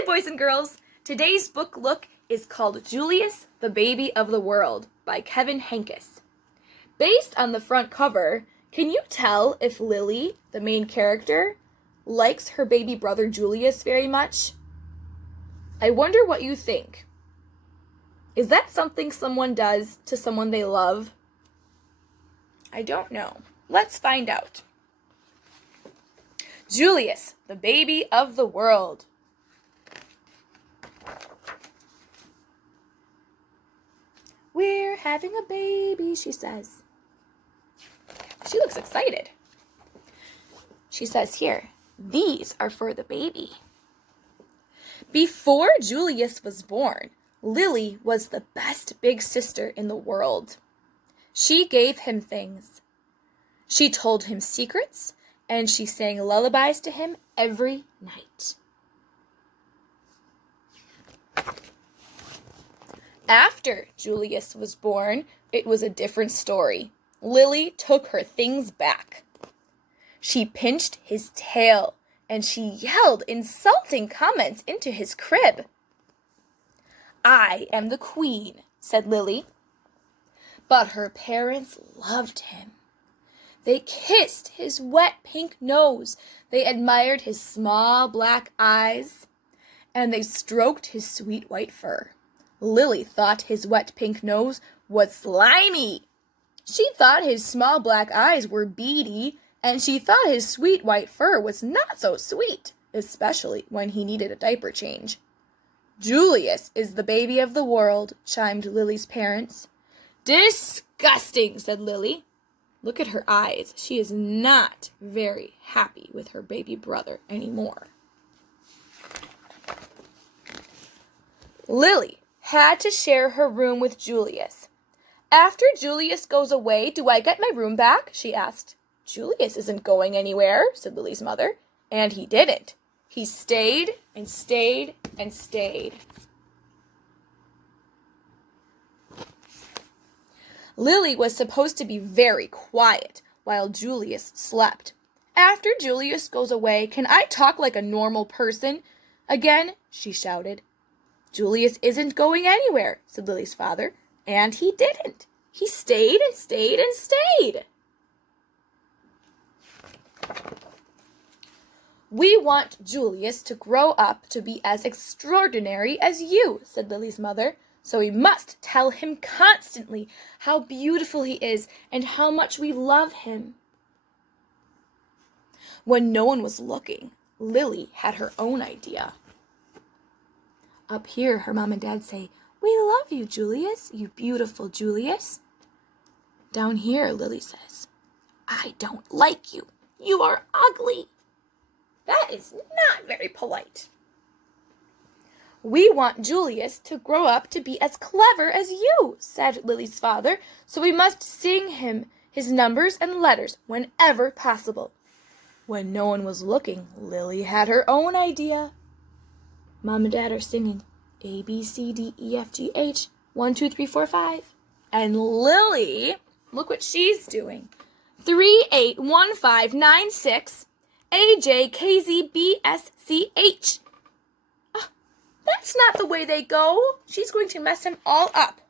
Hi, boys and girls. Today's book look is called Julius, the Baby of the World by Kevin Henkes. Based on the front cover, can you tell if Lily, the main character, likes her baby brother Julius very much? I wonder what you think. Is that something someone does to someone they love? I don't know. Let's find out. Julius, the Baby of the World. We're having a baby, she says. She looks excited. She says here, these are for the baby. Before Julius was born, Lily was the best big sister in the world. She gave him things. She told him secrets, and she sang lullabies to him every night. After Julius was born, it was a different story. Lily took her things back. She pinched his tail, and she yelled insulting comments into his crib. "I am the queen," said Lily. But her parents loved him. They kissed his wet pink nose, they admired his small black eyes, and they stroked his sweet white fur. Lily thought his wet pink nose was slimy. She thought his small black eyes were beady, and she thought his sweet white fur was not so sweet, especially when he needed a diaper change. "Julius is the baby of the world," chimed Lily's parents. "Disgusting," said Lily. Look at her eyes. She is not very happy with her baby brother anymore. Lily had to share her room with Julius. "After Julius goes away, do I get my room back?" she asked. "Julius isn't going anywhere," said Lily's mother. And he didn't. He stayed and stayed and stayed. Lily was supposed to be very quiet while Julius slept. "After Julius goes away, can I talk like a normal person again?" she shouted. "Julius isn't going anywhere," said Lily's father, and he didn't. He stayed and stayed and stayed. "We want Julius to grow up to be as extraordinary as you," said Lily's mother. "So we must tell him constantly how beautiful he is and how much we love him." When no one was looking, Lily had her own idea. Up here, her mom and dad say, "We love you, Julius, you beautiful Julius." Down here, Lily says, "I don't like you. You are ugly." That is not very polite. "We want Julius to grow up to be as clever as you," said Lily's father, "so we must sing him his numbers and letters whenever possible." When no one was looking, Lily had her own idea. Mom and Dad are singing A, B, C, D, E, F, G, H, 1, 2, 3, 4, 5. And Lily, look what she's doing. 3, 8, 1, 5, 9, 6, A, J, K, Z, B, S, C, H. That's not the way they go. She's going to mess him all up.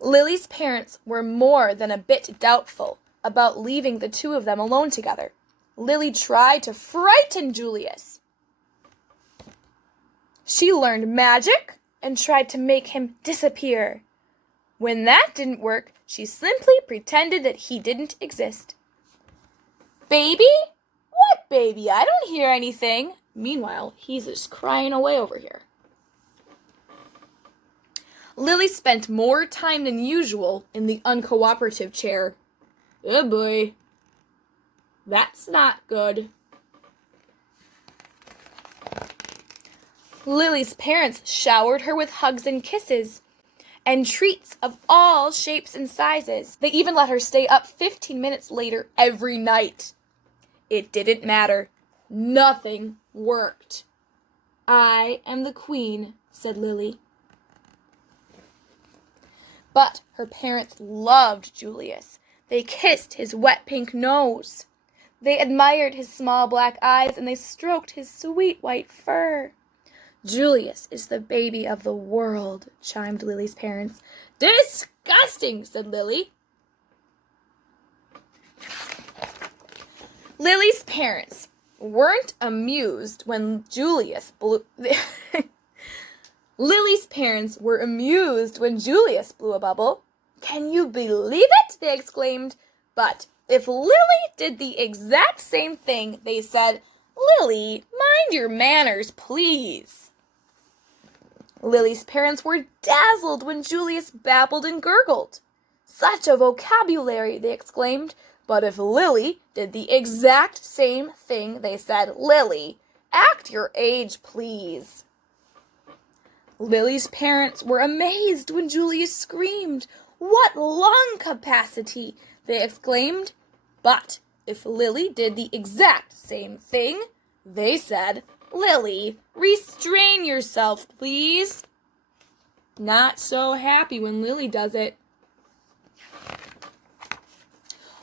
Lily's parents were more than a bit doubtful about leaving the two of them alone together. Lily tried to frighten Julius. She learned magic and tried to make him disappear. When that didn't work, she simply pretended that he didn't exist. "Baby? What baby? I don't hear anything." Meanwhile, he's just crying away over here. Lily spent more time than usual in the uncooperative chair. Oh boy. That's not good. Lily's parents showered her with hugs and kisses and treats of all shapes and sizes. They even let her stay up 15 minutes later every night. It didn't matter. Nothing worked. "I am the queen," said Lily. But her parents loved Julius. They kissed his wet pink nose. They admired his small black eyes, and they stroked his sweet white fur. Julius is the baby of the world, chimed Lily's parents. Disgusting, said Lily. Lily's parents weren't amused when Julius blew... Lily's parents were amused when Julius blew a bubble. Can you believe it? They exclaimed. But if Lily did the exact same thing, they said, Lily, mind your manners, please. Lily's parents were dazzled when Julius babbled and gurgled. Such a vocabulary, they exclaimed. But if Lily did the exact same thing, they said, Lily, act your age, please. Lily's parents were amazed when Julius screamed. What lung capacity, they exclaimed. But if Lily did the exact same thing, they said, Lily, restrain yourself, please. Not so happy when Lily does it.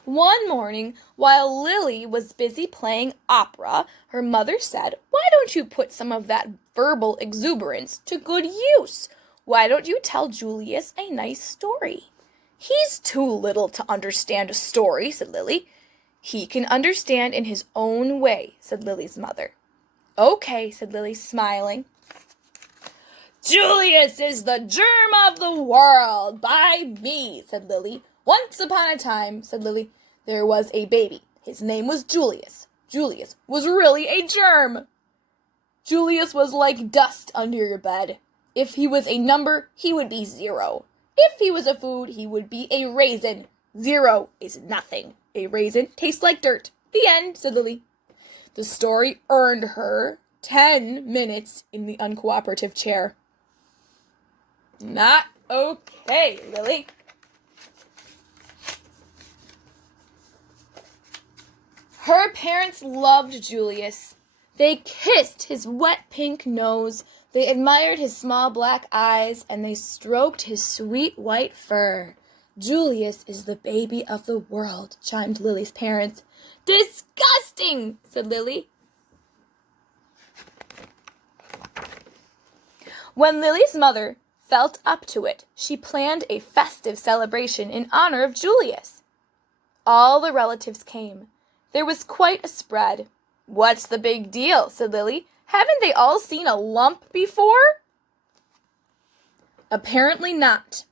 One morning, while Lily was busy playing opera, her mother said, Why don't you put some of that verbal exuberance to good use? Why don't you tell Julius a nice story? He's too little to understand a story, said Lily. He can understand in his own way, said Lily's mother. Okay, said Lily, smiling. Julius is the germ of the world by me, said Lily. Once upon a time, said Lily, there was a baby. His name was Julius. Julius was really a germ. Julius was like dust under your bed. If he was a number, he would be 0. If he was a food, he would be a raisin. 0 is nothing. A raisin tastes like dirt. The end, said Lily. The story earned her 10 minutes in the uncooperative chair. Not okay, Lily. Her parents loved Julius. They kissed his wet pink nose, they admired his small black eyes, and they stroked his sweet white fur. Julius is the baby of the world, chimed Lily's parents. Disgusting, said Lily. When Lily's mother felt up to it, she planned a festive celebration in honor of Julius. All the relatives came. There was quite a spread. What's the big deal, said Lily. Haven't they all seen a lump before? Apparently not.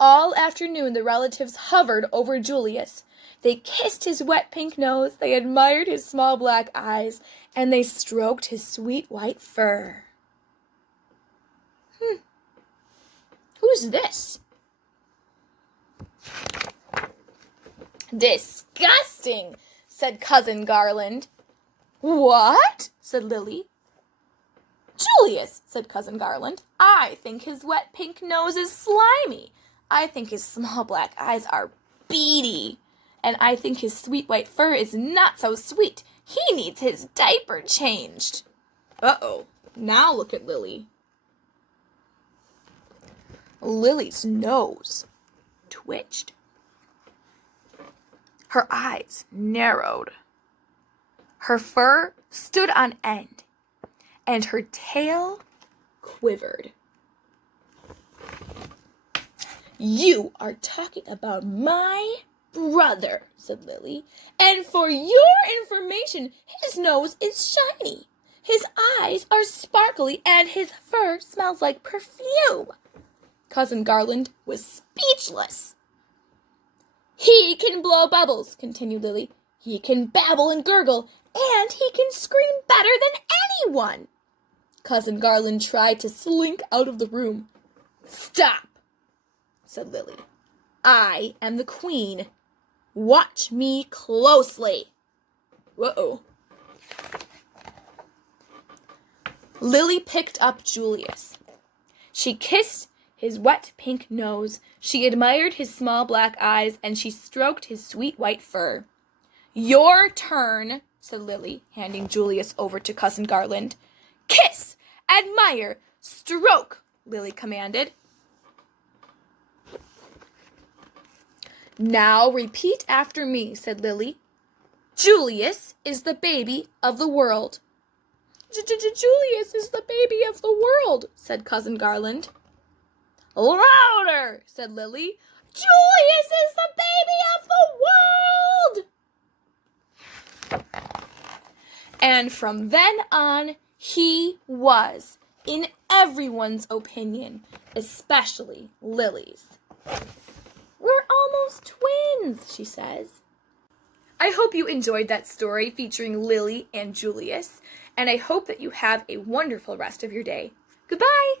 All afternoon the relatives hovered over Julius. They kissed his wet pink nose, they admired his small black eyes, and they stroked his sweet white fur. Who's this? Disgusting, said Cousin Garland. What? Said Lily. Julius, said Cousin Garland. I think his wet pink nose is slimy. I think his small black eyes are beady. And I think his sweet white fur is not so sweet. He needs his diaper changed. Uh-oh. Now look at Lily. Lily's nose twitched. Her eyes narrowed. Her fur stood on end, and her tail quivered. You are talking about my brother, said Lily, and for your information, his nose is shiny, his eyes are sparkly, and his fur smells like perfume. Cousin Garland was speechless. He can blow bubbles, continued Lily. He can babble and gurgle, and he can scream better than anyone. Cousin Garland tried to slink out of the room. Stop, said Lily. I am the queen. Watch me closely. Uh-oh. Lily picked up Julius. She kissed his wet pink nose, she admired his small black eyes, and she stroked his sweet white fur. Your turn, said Lily, handing Julius over to Cousin Garland. Kiss, admire, stroke, Lily commanded. Now repeat after me, said Lily. Julius is the baby of the world. Julius is the baby of the world, said Cousin Garland. Louder, said Lily. Julius is the baby of the world! And from then on, he was, in everyone's opinion, especially Lily's. We're almost twins, she says. I hope you enjoyed that story featuring Lily and Julius, and I hope that you have a wonderful rest of your day. Goodbye!